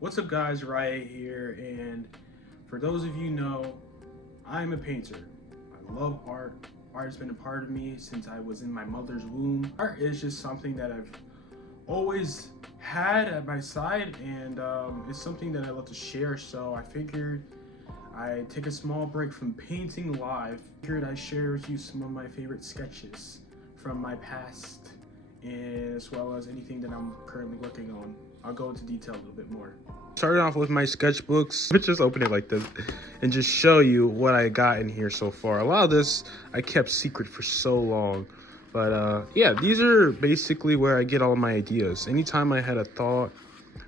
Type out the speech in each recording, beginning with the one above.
What's up guys, Riot here, and for those of you know, I'm a painter. I love art. Art has been a part of me since I was in my mother's womb. Art is just something that I've always had at my side, and it's something that I love to share, so I figured I'd take a small break from painting live. Figured I'd share with you some of my favorite sketches from my past, and as well as anything that I'm currently working on. I'll go into detail a little bit more. Starting off with my sketchbooks, let's just open it like this and just show you what I got in here so far. A lot of this I kept secret for so long, but yeah, these are basically where I get all my ideas. Anytime I had a thought,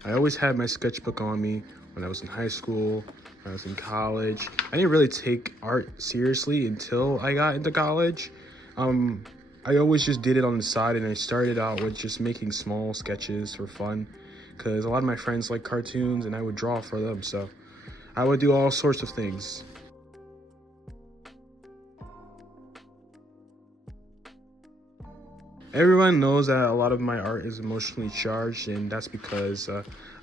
I always had my sketchbook on me. When I was in high school, when I was in college, I didn't really take art seriously until I got into college. I always just did it on the side, and I started out with just making small sketches for fun, because a lot of my friends like cartoons and I would draw for them, so I would do all sorts of things. Everyone knows that a lot of my art is emotionally charged, and that's because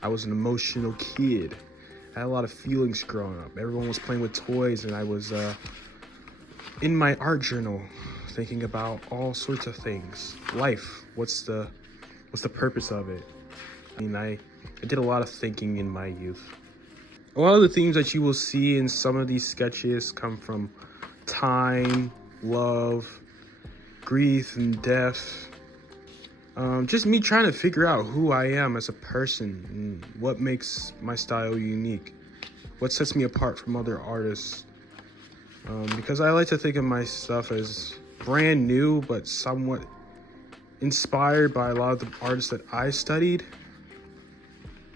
I was an emotional kid. I had a lot of feelings growing up. Everyone was playing with toys, and I was in my art journal thinking about all sorts of things. Life, what's the purpose of it? I did a lot of thinking in my youth. A lot of the themes that you will see in some of these sketches come from time, love, grief, and death. Just me trying to figure out who I am as a person and what makes my style unique. What sets me apart from other artists. Because I like to think of my stuff as brand new, but somewhat inspired by a lot of the artists that I studied.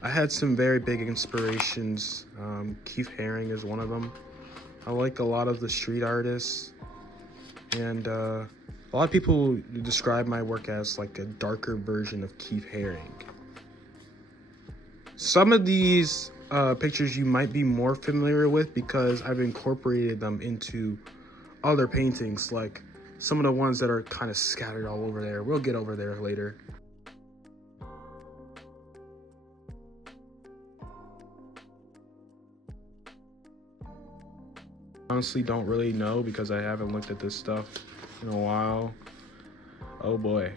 I had some very big inspirations. Keith Haring is one of them. I like a lot of the street artists, and a lot of people describe my work as like a darker version of Keith Haring. Some of these pictures you might be more familiar with because I've incorporated them into other paintings, like some of the ones that are kind of scattered all over there. We'll get over there later. Honestly don't really know because I haven't looked at this stuff in a while. Oh boy.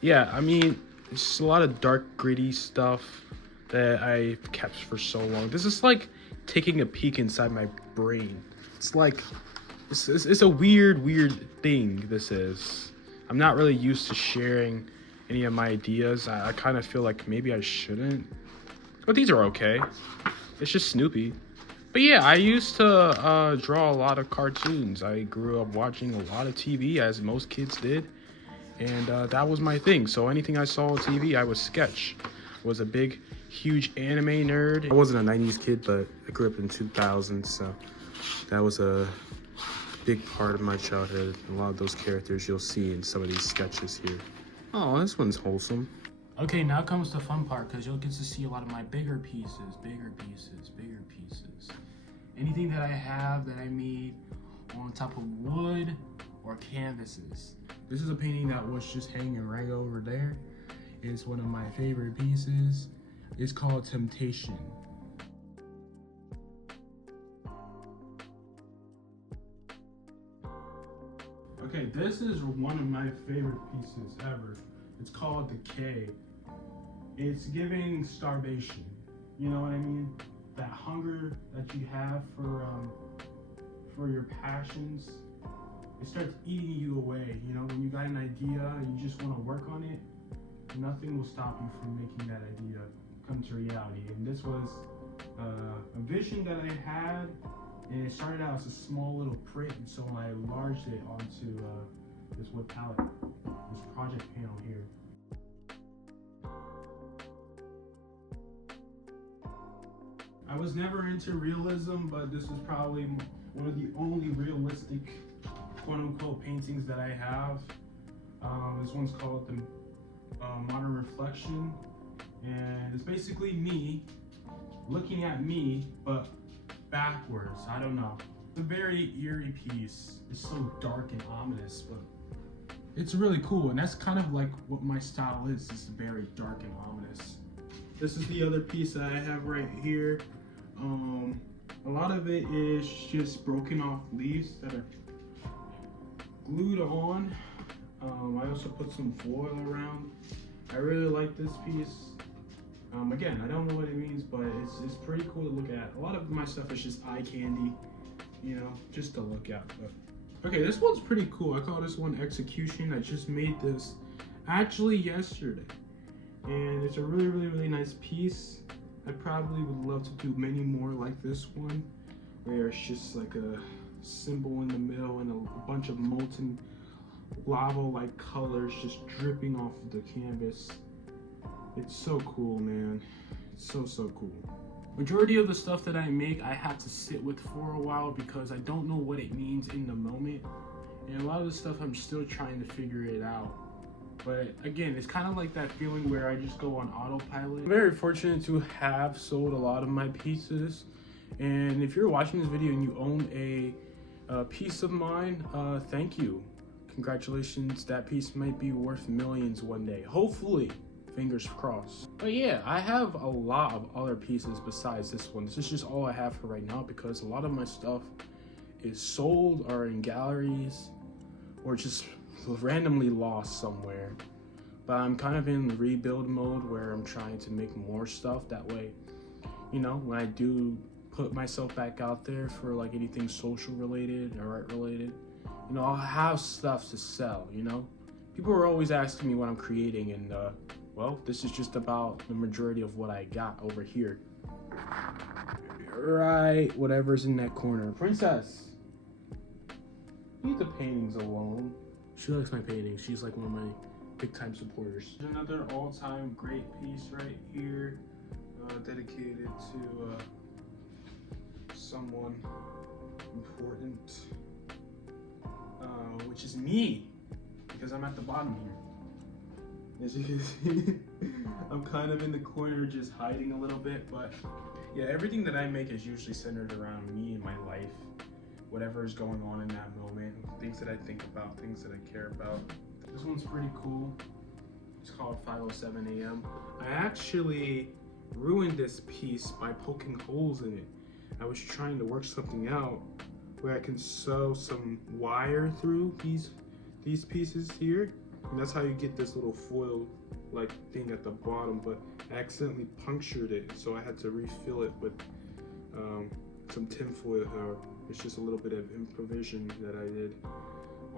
Yeah, I mean, it's just a lot of dark, gritty stuff that I've kept for so long. This is like taking a peek inside my brain. It's like, it's a weird thing, this is. I'm not really used to sharing any of my ideas. I kind of feel like maybe I shouldn't. But these are okay. It's just Snoopy. But yeah, I used to draw a lot of cartoons. I grew up watching a lot of TV, as most kids did, and that was my thing. So anything I saw on TV, I would sketch. I was a big, huge anime nerd. I wasn't a 90s kid, but I grew up in 2000s, so that was a big part of my childhood. A lot of those characters you'll see in some of these sketches here. Oh, this one's wholesome. Okay, now comes the fun part, because you'll get to see a lot of my bigger pieces. Anything that I have that I made on top of wood or canvases. This is a painting that was just hanging right over there. It's one of my favorite pieces. It's called Temptation. Okay, this is one of my favorite pieces ever. It's called Decay. It's giving starvation. You know what I mean? That hunger that you have for your passions, it starts eating you away. You know, when you got an idea and you just want to work on it, nothing will stop you from making that idea come to reality. And this was a vision that I had, and it started out as a small little print, and so I enlarged it onto this wood palette, this project panel here. I was never into realism, but this is probably one of the only realistic quote-unquote paintings that I have. This one's called the Modern Reflection, and it's basically me looking at me, but backwards. I don't know. It's a very eerie piece. It's so dark and ominous, but it's really cool, and that's kind of like what my style is. It's very dark and ominous. This is the other piece that I have right here. A lot of it is just broken off leaves that are glued on. I also put some foil around. I really like this piece. Again, I don't know what it means, but it's pretty cool to look at. A lot of my stuff is just eye candy, you know, just to look at. But okay, this one's pretty cool. I call this one Execution. I just made this actually yesterday, and it's a really nice piece. I probably would love to do many more like this one, where it's just like a symbol in the middle and a bunch of molten lava-like colors just dripping off of the canvas. It's so cool, man. It's so cool. Majority of the stuff that I make, I have to sit with for a while because I don't know what it means in the moment. And a lot of the stuff I'm still trying to figure it out. But again, it's kind of like that feeling where I just go on autopilot. I'm very fortunate to have sold a lot of my pieces. And if you're watching this video and you own a piece of mine, thank you. Congratulations, that piece might be worth millions one day. Hopefully, fingers crossed. But yeah, I have a lot of other pieces besides this one. This is just all I have for right now because a lot of my stuff is sold or in galleries or just randomly lost somewhere. But I'm kind of in rebuild mode where I'm trying to make more stuff. That way, you know, when I do put myself back out there for like anything social related or art related, you know, I'll have stuff to sell, you know? People are always asking me what I'm creating, and well, this is just about the majority of what I got over here. Right, whatever's in that corner. Princess, leave the paintings alone. She likes my paintings. She's like one of my big time supporters. There's another all-time great piece right here, dedicated to someone important, which is me, because I'm at the bottom here. As you can see, I'm kind of in the corner just hiding a little bit, but yeah, everything that I make is usually centered around me and my life, whatever is going on in that moment, things that I think about, things that I care about. This one's pretty cool. It's called 5:07 a.m. I actually ruined this piece by poking holes in it. I was trying to work something out where I can sew some wire through these pieces here, and that's how you get this little foil like thing at the bottom, but I accidentally punctured it, so I had to refill it with some tin foil. It's just a little bit of improvisation that I did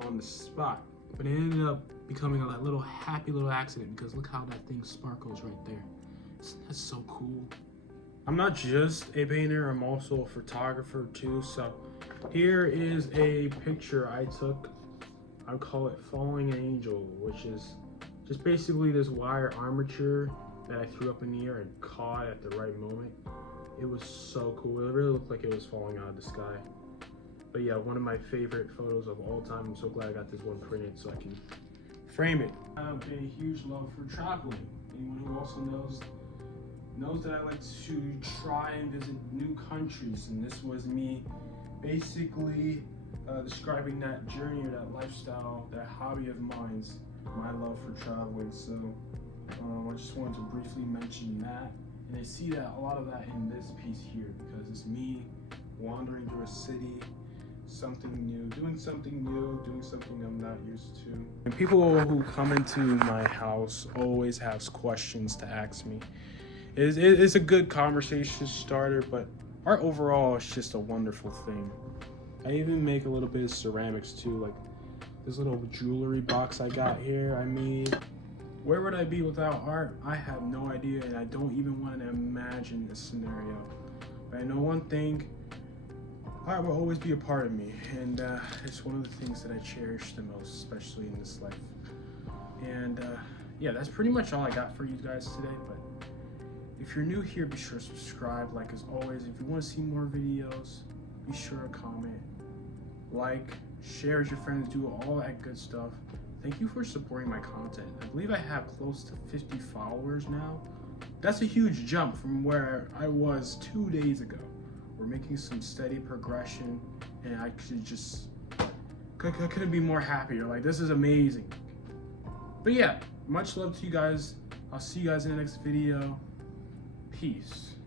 on the spot, but it ended up becoming a little happy little accident because look how that thing sparkles right there. That's so cool. I'm not just a painter, I'm also a photographer too. So here is a picture I took. I call it Falling Angel, which is just basically this wire armature that I threw up in the air and caught at the right moment. It was so cool. It really looked like it was falling out of the sky. But yeah, one of my favorite photos of all time. I'm so glad I got this one printed so I can frame it. I have a huge love for traveling. Anyone who also knows that I like to try and visit new countries, and this was me basically describing that journey or that lifestyle, that hobby of mine, my love for traveling. So I just wanted to briefly mention that, and I see that a lot of that in this piece here because it's me wandering through a city, something new, doing something I'm not used to. And people who come into my house always have questions to ask me. It's a good conversation starter, but art overall is just a wonderful thing. I even make a little bit of ceramics too, like this little jewelry box I got here I made. Where would I be without art? I have no idea, and I don't even want to imagine this scenario. But I know one thing, art will always be a part of me, and it's one of the things that I cherish the most, especially in this life. And yeah, that's pretty much all I got for you guys today. But if you're new here, be sure to subscribe. Like as always, if you want to see more videos, be sure to comment, like, share with your friends, do all that good stuff. Thank you for supporting my content. I believe I have close to 50 followers now. That's a huge jump from where I was 2 days ago. We're making some steady progression, and I couldn't be more happier. Like, this is amazing. But yeah, much love to you guys. I'll see you guys in the next video. peace.